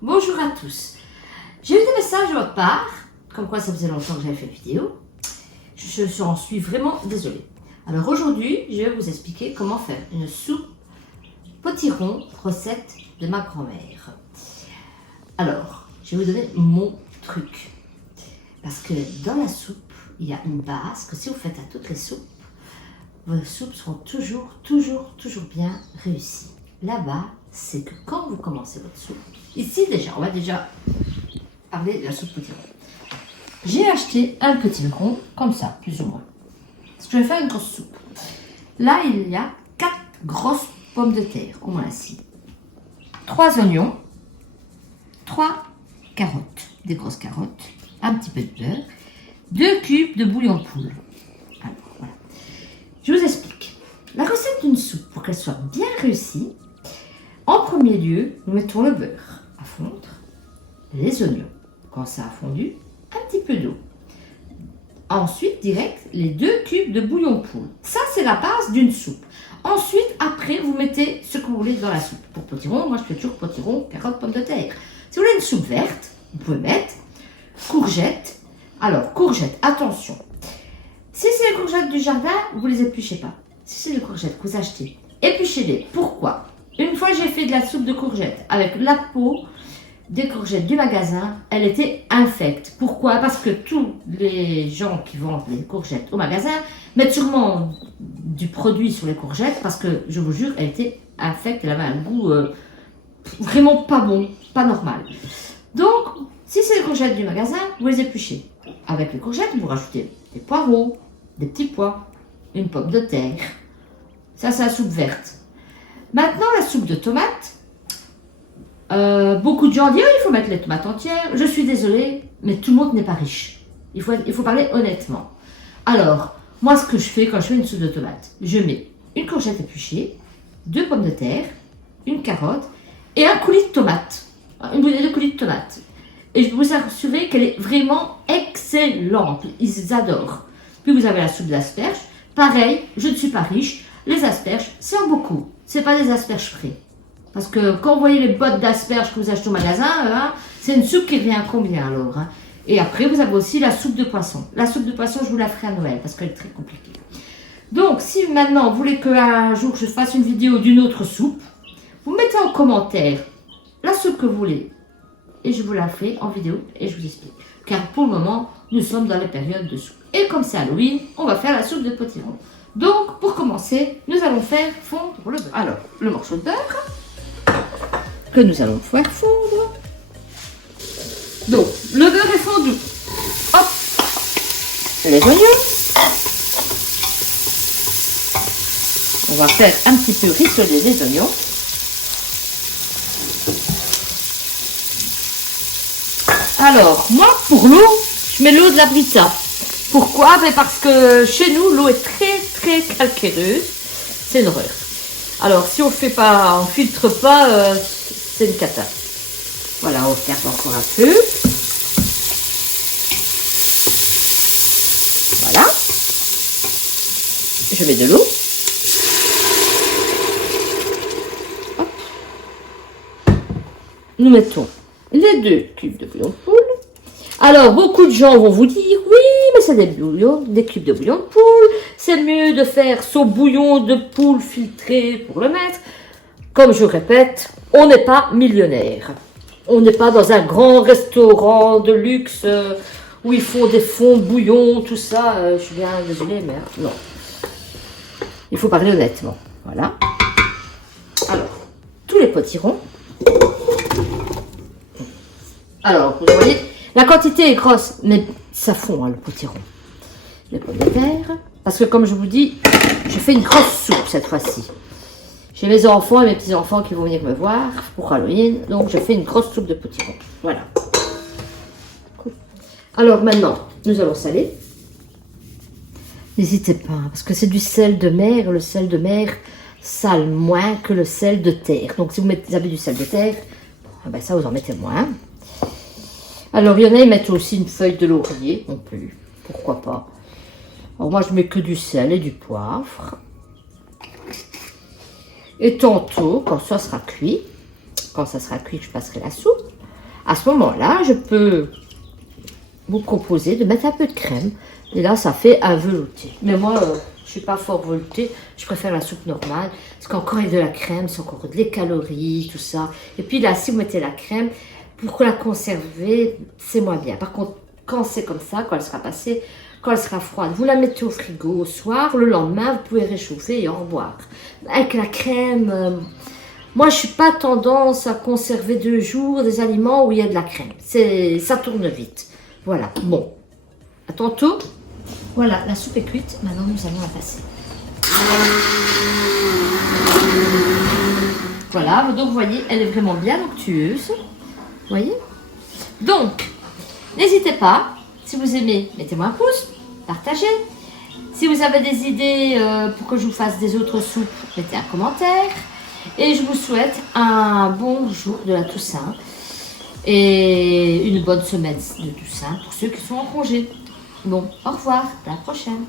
Bonjour à tous. J'ai eu des messages de votre part, comme quoi ça faisait longtemps que j'avais fait une vidéo. Je en suis vraiment désolée. Alors aujourd'hui, je vais vous expliquer comment faire une soupe potiron, recette de ma grand-mère. Alors, je vais vous donner mon truc. Parce que dans la soupe, il y a une base que si vous faites à toutes les soupes, vos soupes seront toujours bien réussies. Là-bas, c'est que quand vous commencez votre soupe, ici déjà, on va déjà parler de la soupe potiron. J'ai acheté un potiron, comme ça, plus ou moins. Parce que je vais faire une grosse soupe. Là, il y a 4 grosses pommes de terre, au moins ainsi. 3 oignons, 3 carottes, des grosses carottes, un petit peu de beurre, 2 cubes de bouillon de poule. Alors, voilà. Je vous explique. La recette d'une soupe, pour qu'elle soit bien réussie, en premier lieu, nous mettons le beurre à fondre, les oignons. Quand ça a fondu, un petit peu d'eau. Ensuite, direct, les 2 cubes de bouillon de poule. Ça, c'est la base d'une soupe. Ensuite, après, vous mettez ce que vous voulez dans la soupe. Pour potiron, moi, je fais toujours potiron, carottes, pommes de terre. Si vous voulez une soupe verte, vous pouvez mettre courgettes. Alors, courgettes, attention. Si c'est les courgettes du jardin, vous ne les épluchez pas. Si c'est les courgettes que vous achetez, épluchez-les. Pourquoi? Une fois, j'ai fait de la soupe de courgettes avec la peau des courgettes du magasin, elle était infecte. Pourquoi? Parce que tous les gens qui vendent les courgettes au magasin mettent sûrement du produit sur les courgettes parce que, je vous jure, elle était infecte, elle avait un goût vraiment pas bon, pas normal. Donc, si c'est les courgettes du magasin, vous les épluchez. Avec les courgettes, vous rajoutez des poireaux, des petits pois, une pomme de terre. Ça, c'est la soupe verte. Maintenant, la soupe de tomates. Beaucoup de gens disent il faut mettre les tomates entières. Je suis désolée, mais tout le monde n'est pas riche. Il faut parler honnêtement. Alors, moi, ce que je fais quand je fais une soupe de tomates, je mets une courgette épluchée, 2 pommes de terre, une carotte et un coulis de tomate. Une bouillie de coulis de tomate. Et je peux vous assurer qu'elle est vraiment excellente. Ils adorent. Puis vous avez la soupe d'asperges. Pareil, je ne suis pas riche. Les asperges, c'est en beaucoup. C'est pas des asperges frais. Parce que quand vous voyez les bottes d'asperges que vous achetez au magasin, c'est une soupe qui revient à combien alors? Et après, vous avez aussi la soupe de poisson. La soupe de poisson, je vous la ferai à Noël parce qu'elle est très compliquée. Donc, si maintenant vous voulez qu'un jour je fasse une vidéo d'une autre soupe, vous mettez en commentaire la soupe que vous voulez. Et je vous la ferai en vidéo et je vous explique. Car pour le moment, nous sommes dans la période de soupe. Et comme c'est Halloween, on va faire la soupe de potiron. Donc, pour commencer, nous allons faire fondre le beurre. Alors, le morceau de beurre que nous allons faire fondre. Donc, le beurre est fondu. Hop, les oignons. On va faire un petit peu rissoler les oignons. Alors, moi, pour l'eau, je mets l'eau de la Brita. Pourquoi? Parce que chez nous, l'eau est très calcaireuse. C'est une horreur. Alors, si on fait pas, on filtre pas, c'est une cata. Voilà, on regarde encore un peu. Voilà. Je mets de l'eau. Hop. Nous mettons les 2 cubes de bouillon de poule. Alors, beaucoup de gens vont vous dire, oui, mais c'est des cubes de bouillon de poule. C'est mieux de faire son bouillon de poule filtré pour le mettre. Comme je répète, on n'est pas millionnaire. On n'est pas dans un grand restaurant de luxe où ils font des fonds de bouillon, tout ça. Je suis bien désolée, mais non. Il faut parler honnêtement. Voilà. Alors, tous les potirons. Alors, vous voyez, la quantité est grosse, mais ça fond, le potiron. Les pommes de terre. Parce que comme je vous dis, je fais une grosse soupe cette fois-ci. J'ai mes enfants et mes petits-enfants qui vont venir me voir pour Halloween. Donc, je fais une grosse soupe de potiron. Voilà. Cool. Alors, maintenant, nous allons saler. N'hésitez pas, parce que c'est du sel de mer. Le sel de mer sale moins que le sel de terre. Donc, si vous avez du sel de terre, ben ça, vous en mettez moins. Alors, il y en a, ils mettent aussi une feuille de laurier non plus. Pourquoi pas? Alors, moi, je mets que du sel et du poivre. Et tantôt, quand ça sera cuit, je passerai la soupe, À ce moment-là, je peux vous proposer de mettre un peu de crème. Et là, ça fait un velouté. Mais moi, je ne suis pas fort velouté. Je préfère la soupe normale. Parce qu'encore avec de la crème, c'est encore des calories, tout ça. Et puis là, si vous mettez la crème, pour la conserver, c'est moins bien. Par contre, quand c'est comme ça, quand elle sera passée, quand elle sera froide, vous la mettez au frigo au soir. Le lendemain, vous pouvez réchauffer et en boire. Avec la crème... moi, je ne suis pas tendance à conserver 2 jours des aliments où il y a de la crème. Ça tourne vite. Voilà. Bon. À tantôt. Voilà, la soupe est cuite. Maintenant, nous allons la passer. Voilà. Donc, vous voyez, elle est vraiment bien onctueuse. Vous voyez? Donc, n'hésitez pas. Si vous aimez, mettez-moi un pouce. Partagez. Si vous avez des idées pour que je vous fasse des autres soupes, mettez un commentaire. Et je vous souhaite un bon jour de la Toussaint et une bonne semaine de Toussaint pour ceux qui sont en congé. Bon, au revoir, à la prochaine.